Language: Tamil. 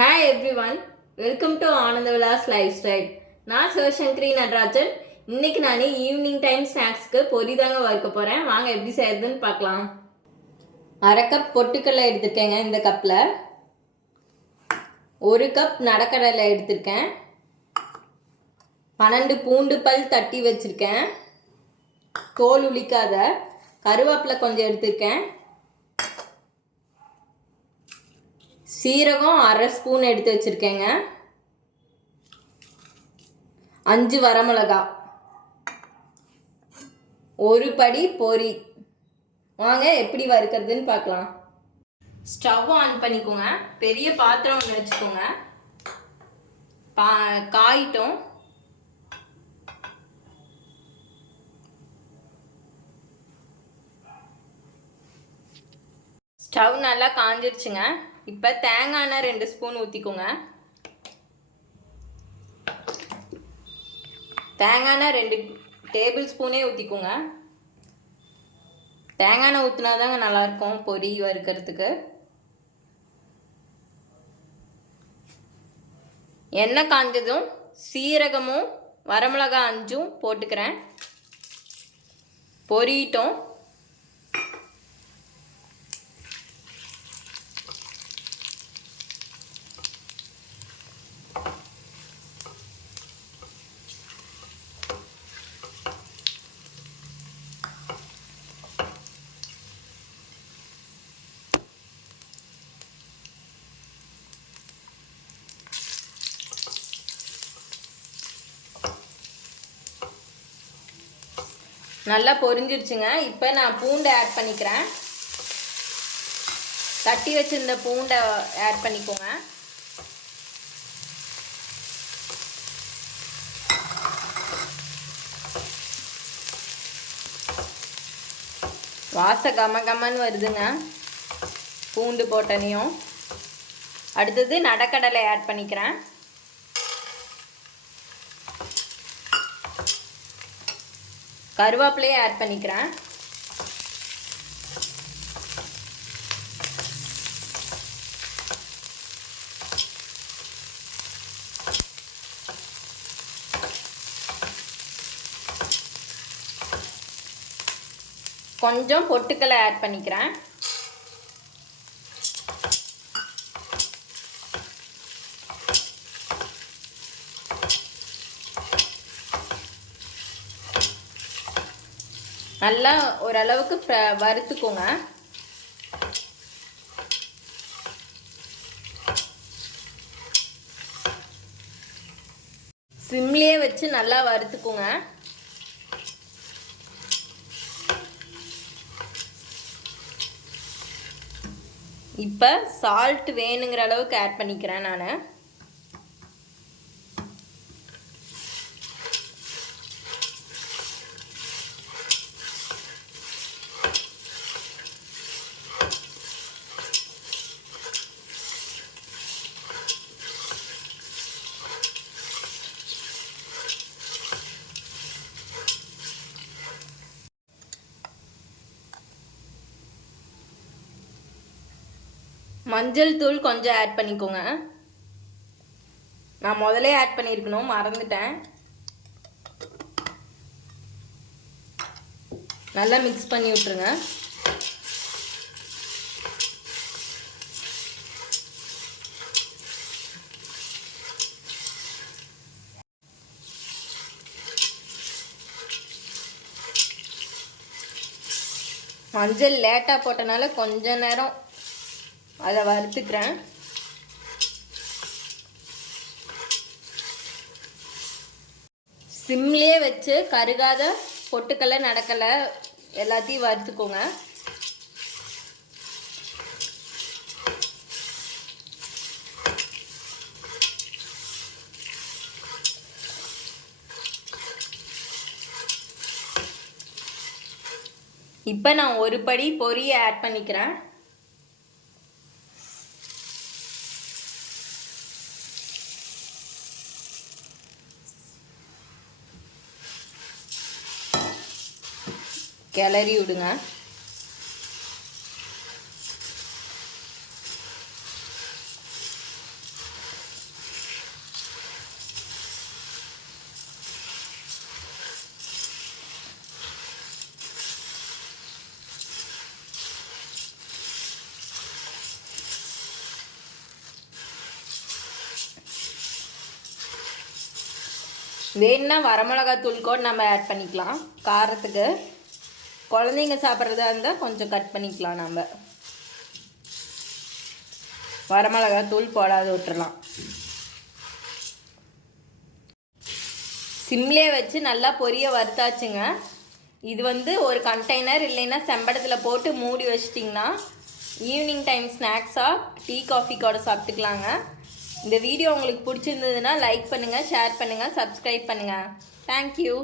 Hi everyone, welcome to Anand Vilas Lifestyle. நான் சிவசங்கரி நடராஜன். இன்னைக்கு நான் ஈவினிங் டைம் ஸ்நாக்ஸ்க்கு பொரி தாங்க வறுக்க போகிறேன். வாங்க எப்படி செய்யறதுன்னு பார்க்கலாம். அரை கப் பொட்டுக்கடலை எடுத்திருக்கேங்க இந்த கப்பில். ஒரு கப் நடக்கடலை எடுத்திருக்கேன். 12 பூண்டு பல் தட்டி வச்சுருக்கேன், தோல் உளிக்காத. கருவேப்பிலை கொஞ்சம் எடுத்திருக்கேன். சீரகம் அரை ஸ்பூன் எடுத்து வச்சுருக்கேங்க. 5 வரமிளகா, ஒரு படி பொரி. வாங்க எப்படி வறுக்கிறதுன்னு பார்க்கலாம். ஸ்டவ் ஆன் பண்ணிக்கோங்க. பெரிய பாத்திரம் ஒன்று வச்சுக்கோங்க. காயிட்டும். ஸ்டவ் நல்லா காஞ்சிருச்சுங்க. இப்போ தேங்காய் எண்ணெய் 2 ஸ்பூன் ஊற்றிக்கோங்க. தேங்காய் எண்ணெய் 2 டேபிள் ஸ்பூனே ஊற்றிக்கோங்க. தேங்காய் எண்ணெய் ஊற்றினா தாங்க நல்லாயிருக்கும் பொரி வறுக்கிறதுக்கு. எண்ணெய் காஞ்சதும் சீரகமும் வரமிளகா 5 போட்டுக்கிறேன். பொரியிட்டோம். நல்லா பொரிஞ்சிருச்சுங்க. இப்போ நான் பூண்டை ஆட் பண்ணிக்கிறேன். தட்டி வச்சிருந்த பூண்டை ஆட் பண்ணிக்கோங்க. வாசம் கமன்னு வருதுங்க பூண்டு போட்டனையும். அடுத்தது நடக்கடலை ஆட் பண்ணிக்கிறேன். கருவேப்பிலையை ஆட் பண்ணிக்கிறேன். கொஞ்சம் பொட்டுக்கடலை ஆட் பண்ணிக்கிறேன். நல்லா ஓரளவுக்கு வறுத்துக்கோங்க. சிம்லேயே வச்சு நல்லா வறுத்துக்கோங்க. இப்போ சால்ட் வேணுங்கிற அளவுக்கு ஆட் பண்ணிக்கிறேன் நான். மஞ்சள் தூள் கொஞ்சம் ஆட் பண்ணிக்கோங்க. நான் முதலே ஆட் பண்ணியிருக்கணும், மறந்துட்டேன். நல்லா மிக்ஸ் பண்ணி விட்டுருங்க. மஞ்சள் லேட்டாக போட்டனால கொஞ்ச நேரம் அதை வறுத்துக்கிறேன். சிம்லேயே வச்சு கருகாத பொட்டுக்கடலை நடக்கலை எல்லாத்தையும் வறுத்துக்கோங்க. இப்போ நான் ஒரு படி பொரியை ஆட் பண்ணிக்கிறேன். கிளறி விடுங்க. வேணுன்னா வரமிளகாத்தூள் கூட நம்ம ஆட் பண்ணிக்கலாம் காரத்துக்கு. குழந்தைங்க சாப்பிட்றதா இருந்தால் கொஞ்சம் கட் பண்ணிக்கலாம். நம்ம வரமிளகாத்தூள் போடாத விட்டுறலாம். சிம்லேயே வச்சு நல்லா பொரிய வறுத்தாச்சுங்க. இது ஒரு கண்டெய்னர் இல்லைன்னா செம்படத்தில் போட்டு மூடி வச்சிட்டிங்கன்னா ஈவினிங் டைம் ஸ்நாக்ஸாக டீ காஃபி கூட சாப்பிட்டுக்கலாங்க. இந்த வீடியோ உங்களுக்கு பிடிச்சிருந்ததுன்னா லைக் பண்ணுங்கள், ஷேர் பண்ணுங்கள், சப்ஸ்கிரைப் பண்ணுங்கள். தேங்க்யூ.